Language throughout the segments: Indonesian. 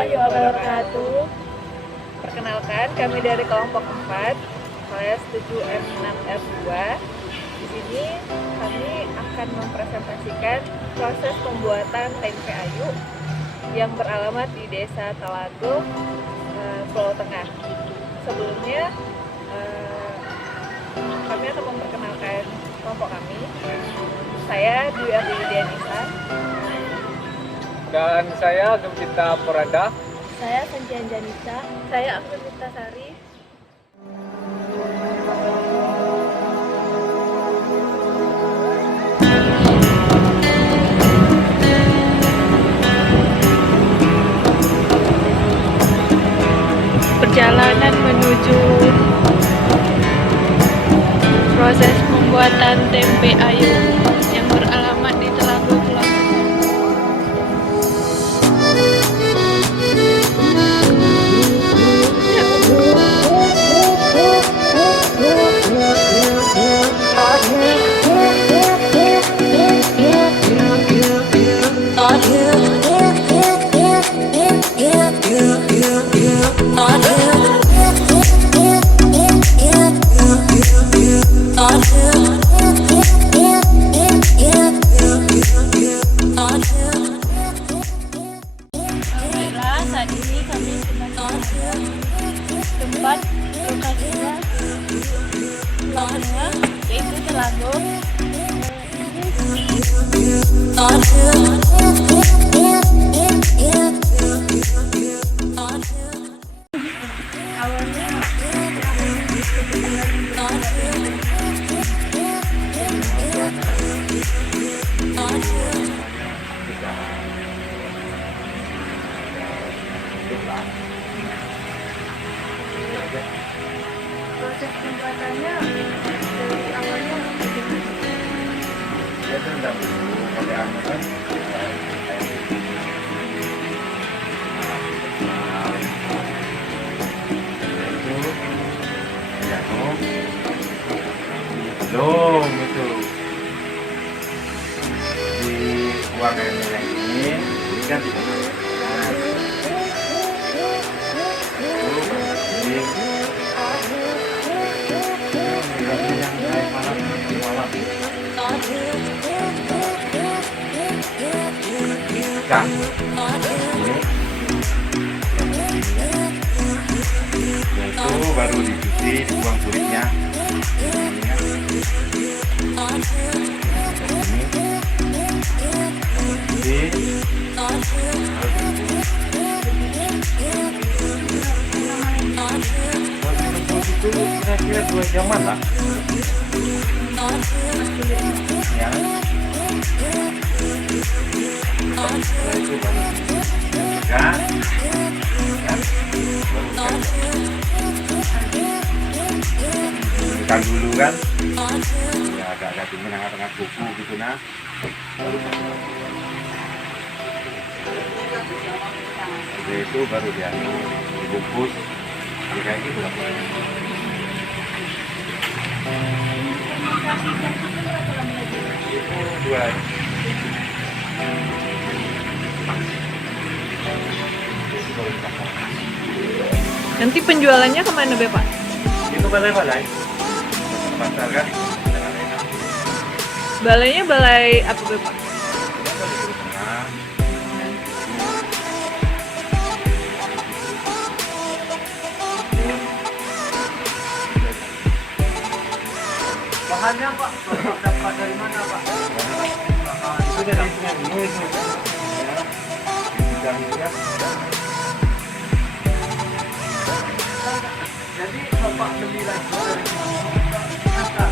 warahmatullahi wabarakatuh. Perkenalkan, kami dari Kelompok 4, kelas 7M6R2. Di sini kami akan mempresentasikan proses pembuatan tempe ayuk yang beralamat di Desa Telago, Pulau Tengah. Sebelumnya, kami akan memperkenalkan kelompok kami. Saya Dwi Erdiwidyanisa. Dan saya Gempita Poranda. Saya Sanci Enjanita. Saya Anggun Sari. Perjalanan menuju proses pembuatan tempe ayuk yang beralamat di Telago, Pulau. Saat ini kami sedang tempat lokasinya Tengah, yaitu Telago. Proses pembuatannya dari awalnya Dia tendang dulu pakai angin. Belum itu di warna yang ini kan dipakai. Nah, itu baru dicuci, dibuang kulitnya. Itu kira-kira 2 jaman lah. Ya. Setelah itu baru dibersihkan, ya, baru dulu kan, ya agak-agak di tengah-tengah kuku gitu nah, baru setelah itu baru dia dibungkus, kayak gitu lah. Dua. Nanti penjualannya kemana Bapak? Itu balai-balai pasar kan. Balainya balai apa Bapak? Bahannya Pak, dapat dari mana Pak? Itu dari ini itu. Jadi Bapak beli lagi dari mana?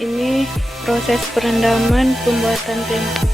Ini proses perendaman pembuatan tempe.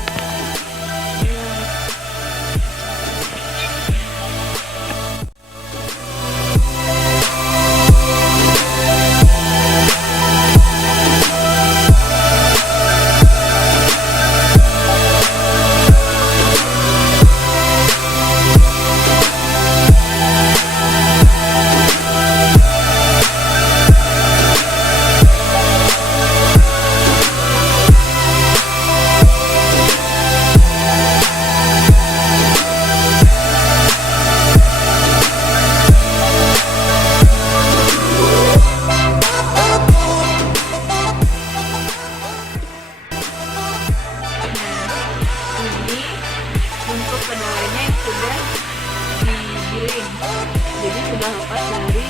sudah lepas dari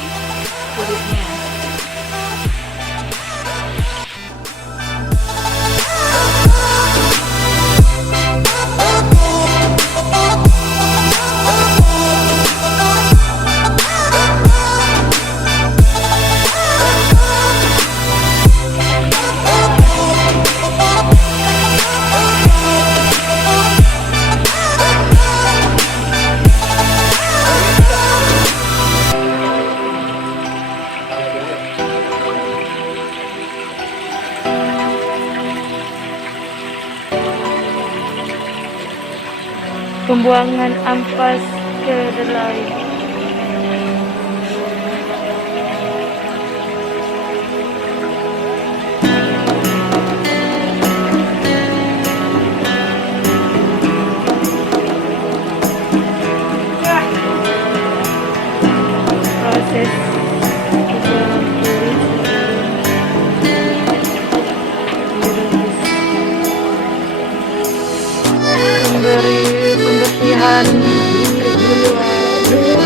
kulitnya. Pembuangan ampas kedelai. Proses memberi pembersihan residual.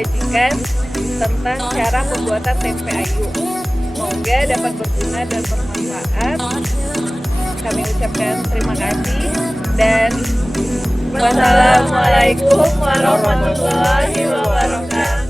menyajikan tentang cara pembuatan tempe ayuk. Semoga dapat berguna dan bermanfaat. Kami ucapkan terima kasih dan wassalamualaikum warahmatullahi wabarakatuh.